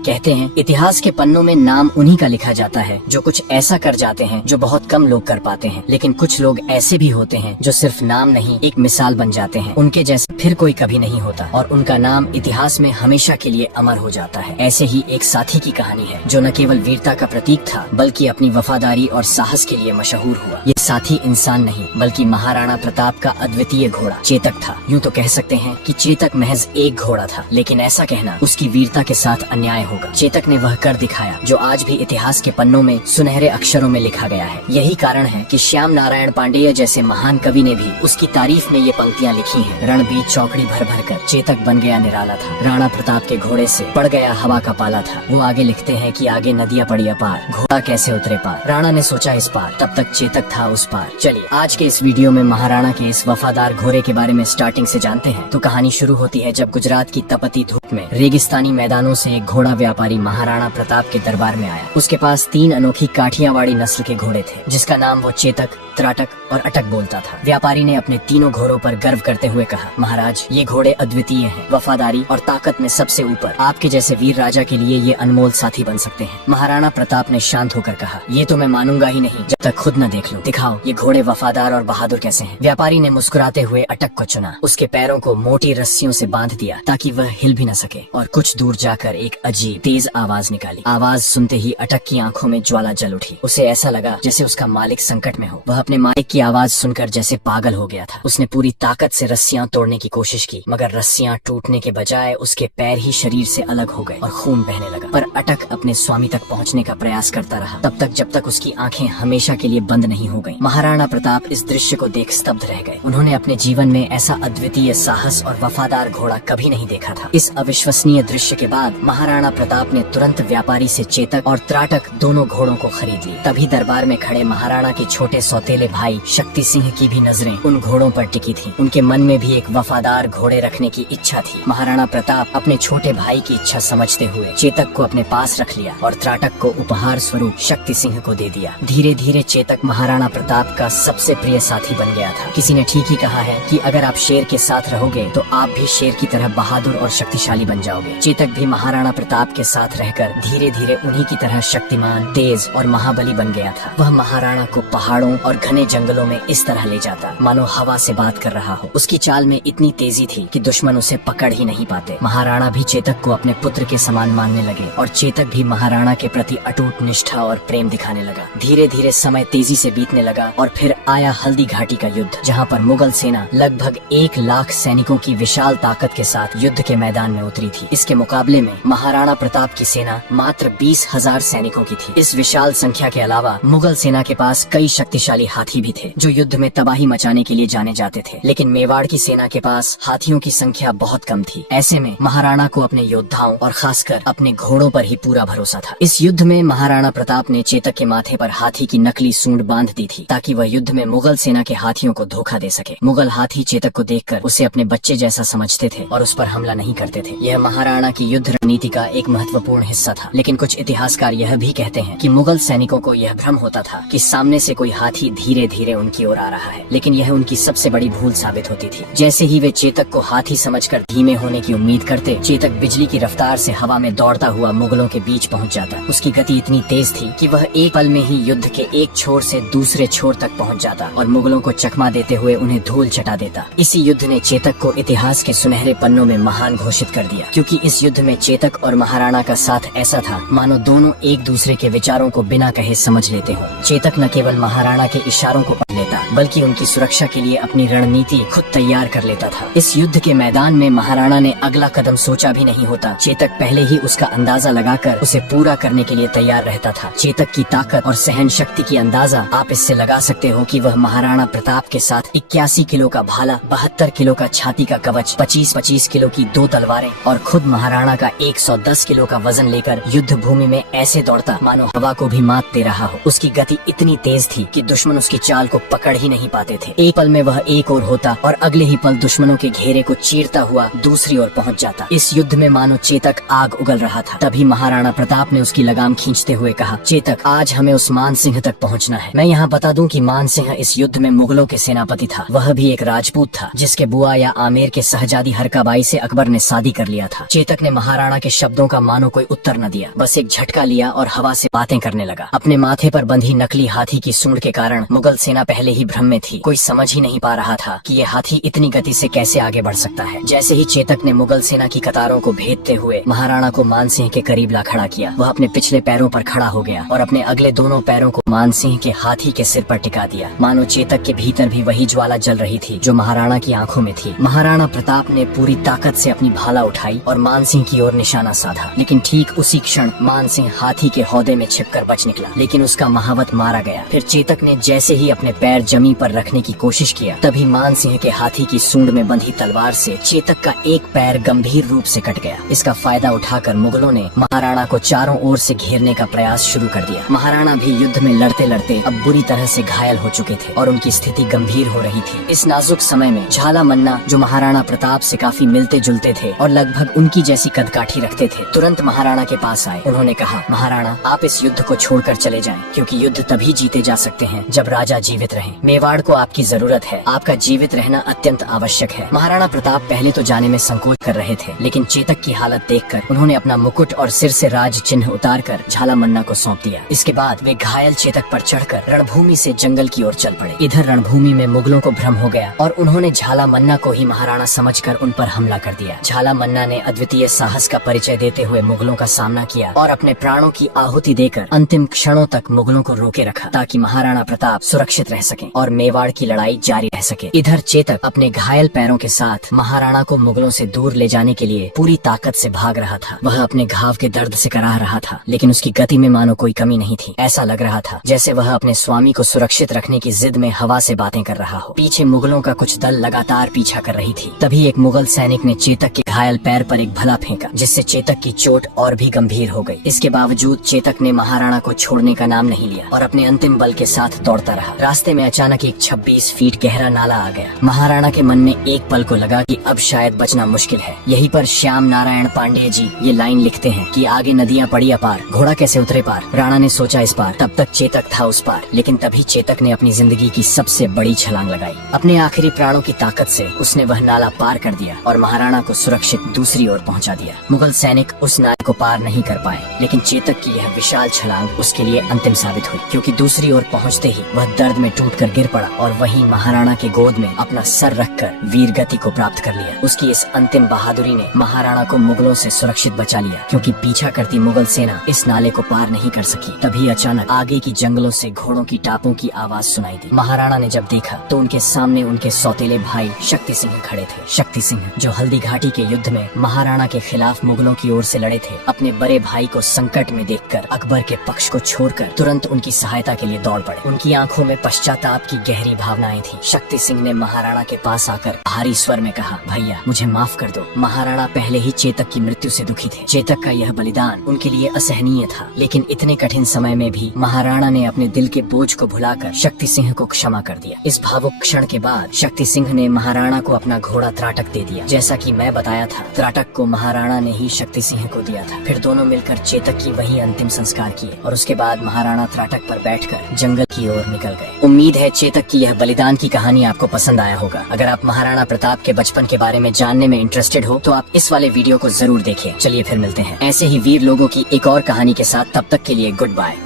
कहते हैं इतिहास के पन्नों में नाम उन्हीं का लिखा जाता है जो कुछ ऐसा कर जाते हैं जो बहुत कम लोग कर पाते हैं, लेकिन कुछ लोग ऐसे भी होते हैं जो सिर्फ नाम नहीं एक मिसाल बन जाते हैं। उनके जैसा फिर कोई कभी नहीं होता और उनका नाम इतिहास में हमेशा के लिए अमर हो जाता है। ऐसे ही एक साथी की कहानी है जो न केवल वीरता का प्रतीक था बल्कि अपनी वफादारी और साहस के लिए मशहूर हुआ। ये साथी इंसान नहीं बल्कि महाराणा प्रताप का अद्वितीय घोड़ा चेतक था। यूँ तो कह सकते हैं कि चेतक महज एक घोड़ा था, लेकिन ऐसा कहना उसकी वीरता के साथ अन्याय होगा। चेतक ने वह कर दिखाया जो आज भी इतिहास के पन्नों में सुनहरे अक्षरों में लिखा गया है। यही कारण है कि श्याम नारायण पांडेय जैसे महान कवि ने भी उसकी तारीफ में ये पंक्तियाँ लिखी हैं। रणबीर चौकड़ी भर भर कर चेतक बन गया निराला था, राणा प्रताप के घोड़े से पड़ गया हवा का पाला था। वो आगे लिखते हैं कि आगे नदियाँ पड़ी अपार, घोड़ा कैसे उतरे पार, राणा ने सोचा इस पार, तब तक चेतक था उस पार। चलिए आज के इस वीडियो में महाराणा के इस वफादार घोड़े के बारे में स्टार्टिंग से जानते हैं। तो कहानी शुरू होती है जब गुजरात की तपती धूप में रेगिस्तानी मैदानों से एक घोड़ा व्यापारी महाराणा प्रताप के दरबार में आया। उसके पास 3 अनोखी काठियावाड़ी नस्ल के घोड़े थे, जिसका नाम वो चेतक, त्राटक और अटक बोलता था। व्यापारी ने अपने तीनों घोड़ों पर गर्व करते हुए कहा, महाराज ये घोड़े अद्वितीय हैं, वफादारी और ताकत में सबसे ऊपर। आपके जैसे वीर राजा के लिए ये अनमोल साथी बन सकते हैं। महाराणा प्रताप ने शांत होकर कहा, ये तो मैं मानूंगा ही नहीं जब तक खुद न देख लूं। दिखाओ ये घोड़े वफादार और बहादुर कैसे हैं। व्यापारी ने मुस्कुराते हुए अटक को चुना, उसके पैरों को मोटी रस्सियों से बांध दिया ताकि वह हिल भी न सके, और कुछ दूर जाकर एक अजीब तेज आवाज निकाली। आवाज सुनते ही अटक की आंखों में ज्वाला जल उठी। उसे ऐसा लगा जैसे उसका मालिक संकट में हो। वह अपने मालिक की आवाज सुनकर जैसे पागल हो गया था। उसने पूरी ताकत से रस्सियां तोड़ने की कोशिश की, मगर रस्सियां टूटने के बजाय उसके पैर ही शरीर से अलग हो गए और खून बहने लगा। पर अटक अपने स्वामी तक पहुंचने का प्रयास करता रहा, तब तक जब तक उसकी आंखें हमेशा के लिए बंद नहीं हो गईं। महाराणा प्रताप इस दृश्य को देख स्तब्ध रह गए। उन्होंने अपने जीवन में ऐसा अद्वितीय साहस और वफादार घोड़ा कभी नहीं देखा था। इस अविश्वसनीय दृश्य के बाद महाराणा प्रताप ने तुरंत व्यापारी से चेतक और त्राटक दोनों घोड़ों को खरीद ली। तभी दरबार में खड़े महाराणा के छोटे सौतेले भाई शक्ति सिंह की भी नजरें उन घोड़ों पर टिकी थी। उनके मन में भी एक वफादार घोड़े रखने की इच्छा थी। महाराणा प्रताप अपने छोटे भाई की इच्छा समझते हुए चेतक को अपने पास रख लिया और त्राटक को उपहार स्वरूप शक्ति सिंह को दे दिया। धीरे धीरे चेतक महाराणा प्रताप का सबसे प्रिय साथी बन गया था। किसी ने ठीक ही कहा है कि अगर आप शेर के साथ रहोगे तो आप भी शेर की तरह बहादुर और शक्तिशाली बन जाओगे। चेतक भी महाराणा प्रताप के साथ रहकर धीरे धीरे उन्हीं की तरह शक्तिमान, तेज और महाबली बन गया था। वह महाराणा को पहाड़ों और घने जंगलों में इस तरह ले जाता मानो हवा से बात कर रहा हो। उसकी चाल में इतनी तेजी थी कि दुश्मन उसे पकड़ ही नहीं पाते। महाराणा भी चेतक को अपने पुत्र के समान मानने लगे और चेतक भी महाराणा के प्रति अटूट निष्ठा और प्रेम दिखाने लगा। धीरे धीरे समय तेजी से बीतने लगा और फिर आया हल्दी घाटी का युद्ध, जहाँ पर मुगल सेना लगभग 1 लाख सैनिकों की विशाल ताकत के साथ युद्ध के मैदान में उतरी थी। इसके मुकाबले में महाराणा प्रताप की सेना मात्र 20,000 सैनिकों की थी। इस विशाल संख्या के अलावा मुगल सेना के पास कई शक्तिशाली हाथी भी थे जो युद्ध में तबाही मचाने के लिए जाने जाते थे, लेकिन मेवाड़ की सेना के पास हाथियों की संख्या बहुत कम थी। ऐसे में महाराणा को अपने योद्धाओं और खासकर अपने घोड़ों पर ही पूरा भरोसा था। इस युद्ध में महाराणा प्रताप ने चेतक के माथे पर हाथी की नकली सूंड बांध दी थी ताकि वह युद्ध में मुगल सेना के हाथियों को धोखा दे सके। मुगल हाथी चेतक को देखकर उसे अपने बच्चे जैसा समझते थे और उस पर हमला नहीं करते थे। यह महाराणा की युद्ध रणनीति का एक महत्वपूर्ण हिस्सा था, लेकिन कुछ इतिहासकार यह भी कहते हैं कि मुगल सैनिकों को यह भ्रम होता था कि सामने से कोई हाथी धीरे धीरे उनकी ओर आ रहा है, लेकिन यह उनकी सबसे बड़ी भूल साबित होती थी। जैसे ही वे चेतक को हाथी समझकर धीमे होने की उम्मीद करते, चेतक बिजली की रफ्तार से हवा में दौड़ता हुआ मुगलों के बीच पहुंच जाता। उसकी गति इतनी तेज थी कि वह एक पल में ही युद्ध के एक छोर से दूसरे छोर तक पहुंच जाता और मुगलों को चकमा देते हुए उन्हें धूल चटा देता। इसी युद्ध ने चेतक को इतिहास के सुनहरे पन्नों में महान घोषित कर दिया, क्योंकि इस युद्ध में चेतक और महाराणा का साथ ऐसा था मानो दोनों एक दूसरे के विचारों को बिना कहे समझ लेते हों। चेतक न केवल महाराणा के इशारों को पढ़ लेता बल्कि उनकी सुरक्षा के लिए अपनी रणनीति खुद तैयार कर लेता था। इस युद्ध के मैदान में महाराणा ने अगला कदम सोचा भी नहीं होता, चेतक पहले ही उसका अंदाजा लगाकर उसे पूरा करने के लिए तैयार रहता था। चेतक की ताकत और सहन शक्ति की अंदाजा आप इससे लगा सकते हो कि वह महाराणा प्रताप के साथ 81 किलो का भाला, 72 किलो का छाती का कवच, 25-25 किलो की 2 तलवारें और खुद महाराणा का 110 किलो का वजन लेकर युद्ध भूमि में ऐसे दौड़ता मानो हवा को भी मात दे रहा हो। उसकी गति इतनी तेज थी कि दुश्मन उसकी चाल को पकड़ ही नहीं पाते थे। एक पल में वह एक ओर होता और अगले ही पल दुश्मनों के घेरे को चीरता हुआ दूसरी ओर पहुंच जाता। इस युद्ध में मानो चेतक आग उगल रहा था। तभी महाराणा प्रताप ने उसकी लगाम खींचते हुए कहा, चेतक, आज हमें उस मान सिंह तक पहुंचना है। मैं यहाँ बता दूं कि मान सिंह इस युद्ध में मुगलों के सेनापति था। वह भी एक राजपूत था जिसके बुआ या आमेर के सहजादी हरकाबाई से अकबर ने शादी कर लिया था। चेतक ने महाराणा के शब्दों का मानो कोई उत्तर न दिया, बस एक झटका लिया और हवा से बातें करने लगा। अपने माथे पर बंधी नकली हाथी की सूंड के कारण मुगल सेना पहले ही भ्रम में थी। कोई समझ ही नहीं पा रहा था कि ये हाथी इतनी गति से कैसे आगे बढ़ सकता है। जैसे ही चेतक ने मुगल सेना की कतारों को भेदते हुए महाराणा को मान सिंह के करीब ला खड़ा किया, वह अपने पिछले पैरों पर खड़ा हो गया और अपने अगले दोनों पैरों को मान सिंह के हाथी के सिर पर टिका दिया। मानो चेतक के भीतर भी वही ज्वाला जल रही थी जो महाराणा की आंखों में थी। महाराणा प्रताप ने पूरी ताकत से अपनी भाला उठाई और मान सिंह की ओर निशाना साधा, लेकिन ठीक उसी क्षण मान सिंह हाथी के हौदे में छिपकर बच निकला, लेकिन उसका महावत मारा गया। फिर चेतक ने जैसे ही अपने पैर जमीन पर रखने की कोशिश किया, तभी मान सिंह के हाथी की सूंड में बंधी तलवार से चेतक का एक पैर गंभीर रूप से कट गया। इसका फायदा उठाकर मुगलों ने महाराणा को चारों ओर से घेरने का प्रयास शुरू कर दिया। महाराणा भी युद्ध में लड़ते लड़ते अब बुरी तरह से घायल हो चुके थे और उनकी स्थिति गंभीर हो रही थी। इस नाजुक समय में झाला मन्ना, जो महाराणा प्रताप से काफी मिलते जुलते थे और लगभग उनकी जैसी कदकाठी रखते थे, तुरंत महाराणा के पास आए। उन्होंने कहा, महाराणा, आप इस युद्ध को छोड़कर चले जाएं, क्योंकि युद्ध तभी जीते जा सकते हैं जब राजा जीवित रहें। मेवाड़ को आपकी जरूरत है, आपका जीवित रहना अत्यंत आवश्यक है। महाराणा प्रताप पहले तो जाने में संकोच कर रहे थे, लेकिन चेतक की हालत देखकर उन्होंने अपना मुकुट और सिर से राज चिन्ह उतारकर झाला मन्ना को सौंप दिया। इसके बाद वे घायल चेतक पर चढ़कर रणभूमि से जंगल की ओर चल पड़े। इधर रणभूमि में मुगलों को भ्रम हो गया और उन्होंने झाला मन्ना को ही महाराणा समझकर उन पर हमला कर दिया। झाला मन्ना ने अद्वितीय साहस का परिचय देते हुए मुगलों का सामना किया और अपने प्राणों की आहुति देकर अंतिम क्षणों तक मुगलों को रोके रखा, ताकि महाराणा प्रताप सुरक्षित रह सके और मेवाड़ की लड़ाई जारी रह सके। इधर चेतक अपने घायल पैरों के साथ महाराणा को मुगलों से दूर ले जाने के लिए पूरी ताकत से भाग रहा था। वह अपने घाव के दर्द से कराह रहा था, लेकिन उसकी गति में मानो कोई कमी नहीं थी। ऐसा लग रहा था जैसे वह अपने स्वामी को सुरक्षित रखने की जिद में हवा से बातें कर रहा हो। पीछे मुगलों का कुछ दल लगातार पीछा कर रही थी। तभी एक मुगल सैनिक ने चेतक के घायल पैर पर एक भला फेंका, जिससे चेतक की चोट और भी गंभीर हो गई। इसके बावजूद चेतक ने महाराणा को छोड़ने का नाम नहीं लिया और अपने अंतिम बल के साथ दौड़ता रहा। रास्ते में अचानक एक 26 फीट गहरा नाला आ गया। महाराणा के मन में एक पल को लगा कि अब शायद बचना मुश्किल है। यहीं पर श्याम नारायण पांडेय जी ये लाइन लिखते हैं कि आगे नदियां पड़ी अपार, घोड़ा कैसे उतरे पार। राणा ने सोचा इस पार, तब तक चेतक था उस पार, लेकिन तभी चेतक ने अपनी जिंदगी की सबसे बड़ी छलांग लगाई। अपने आखिरी प्राणों की ताकत से उसने वह नाला पार कर दिया और महाराणा को सुरक्षित दूसरी ओर पहुंचा दिया। मुगल सैनिक उस नाले को पार नहीं कर पाए, लेकिन चेतक की यह विशाल छलांग उसके लिए अंतिम साबित हुई, क्योंकि दूसरी ओर पहुंचते ही वह दर्द में टूटकर गिर पड़ा और वहीं महाराणा के गोद में अपना सर रखकर वीर गति को प्राप्त कर लिया। उसकी इस अंतिम बहादुरी ने महाराणा को मुगलों से सुरक्षित बचा लिया, क्योंकि पीछा करती मुगल सेना इस नाले को पार नहीं कर सकी। तभी अचानक आगे की जंगलों से घोड़ों की टापों की आवाज सुनाई दी। महाराणा ने जब देखा तो उनके सामने उनके सौतेले भाई शक्ति सिंह खड़े थे। शक्ति सिंह, जो हल्दी घाटी के युद्ध में महाराणा के खिलाफ मुगलों की ओर से लड़े थे, अपने बड़े भाई को संकट में देखकर अकबर के पक्ष को छोड़कर तुरंत उनकी सहायता के लिए दौड़ पड़े। उनकी आंखों में पश्चाताप की गहरी भावनाएं थी। शक्ति सिंह ने महाराणा के पास आकर भारी स्वर में कहा, भैया मुझे माफ कर दो। महाराणा पहले ही चेतक की मृत्यु से दुखी थे। चेतक का यह बलिदान उनके लिए असहनीय था, लेकिन इतने कठिन समय में भी महाराणा ने अपने दिल के बोझ को भुलाकर शक्ति सिंह को क्षमा कर दिया। इस भावुक क्षण के बाद शक्ति सिंह ने महाराणा को अपना घोड़ा त्राटक दे दिया। जैसा कि मैं बताया था, त्राटक को महाराणा ने ही शक्ति सिंह को दिया था। फिर दोनों मिलकर चेतक की वही अंतिम संस्कार किए और उसके बाद महाराणा त्राटक पर बैठकर जंगल की ओर निकल गए। उम्मीद है चेतक की यह बलिदान की कहानी आपको पसंद आया होगा। अगर आप महाराणा प्रताप के बचपन के बारे में जानने में इंटरेस्टेड हो तो आप इस वाले वीडियो को जरूर देखिए। चलिए फिर मिलते हैं ऐसे ही वीर लोगों की एक और कहानी के साथ। तब तक के लिए गुड बाय।